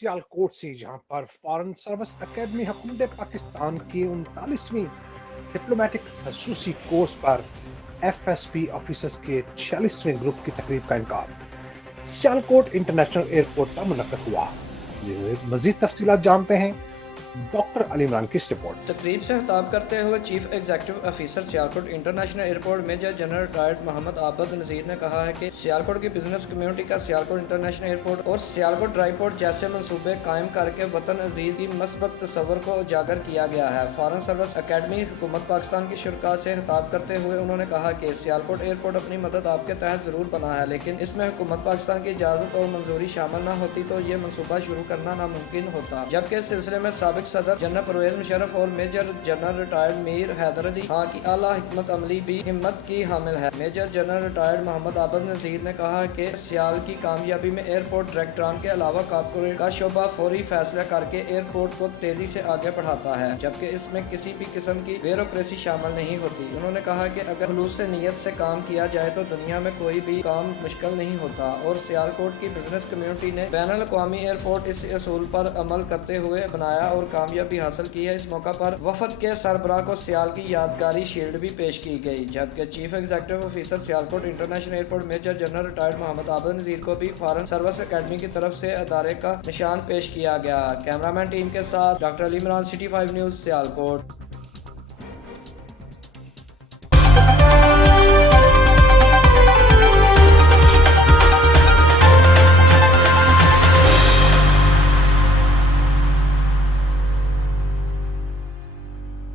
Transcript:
सियालकोट से, जहां पर फॉरेन सर्विस एकेडमी हुकूमत पाकिस्तान की 39वीं डिप्लोमेटिक खसूसी कोर्स पर FSP ऑफिसर्स के 46वें ग्रुप की तकरीब का इनकार सियालकोट इंटरनेशनल एयरपोर्ट पर मुनक्कद हुआ। मजीद तफसीलात जानते हैं डॉक्टर अली इमरान की इस रिपोर्ट। तकरीब से खिताब करते हुए chief executive officer Sialkot international airport major general retired Mohammad Abad Nazir ने कहा है कि सियालकोट की बिजनेस कम्युनिटी का सियालकोट इंटरनेशनल एयरपोर्ट और सियालकोट ड्राई पोर्ट जैसे मंसूबे कायम करके वतन अजीज की मस्बत तस्वर को उजागर किया गया है। फॉरेन सर्विस अकेडमी हुकूमत पाकिस्तान की शुरा से खिताब करते हुए उन्होंने कहा कि सियालकोट एयरपोर्ट अपनी मदद आपके तहत जरूर बना है, लेकिन इसमें हुकूमत पाकिस्तान की इजाज़त और मंजूरी शामिल न होती तो ये मनसूबा शुरू करना नामुमकिन होता। जबकि इस सिलसिले में साबिक सदर जनरल परवेज मुशर्रफ और major general retired Mir Haider Ali Khan की आला हिकमत अमली भी हिम्मत की हामिल है। Major general retired Mohammad Abad Nazir ने कहा कि सियाल की कामयाबी में एयरपोर्ट डायरेक्टरान के अलावा कॉर्पोरेट का शोबा फौरी फैसला करके एयरपोर्ट को तेजी से आगे बढ़ाता है, जबकि इसमें किसी भी किस्म की ब्यूरोक्रेसी शामिल नहीं होती। उन्होंने कहा कि अगर खुलूस से नीयत से काम किया जाए तो दुनिया में कोई भी काम मुश्किल नहीं होता और सियालकोट की बिजनेस कम्युनिटी ने बैनुल अक़वामी एयरपोर्ट इस असूल पर अमल करते हुए बनाया और कामयाबी हासिल की है। इस मौका पर वफद के सरबराह को सियाल की यादगारी शील्ड भी पेश की गई, जबकि chief executive officer Sialkot international airport major general retired Mohammad Abad Nazir को भी फॉरेन सर्विस अकेडमी की तरफ से अदारे का निशान पेश किया गया। कैमरामैन टीम के साथ doctor Ali Imran, city 5 news, Sialkot.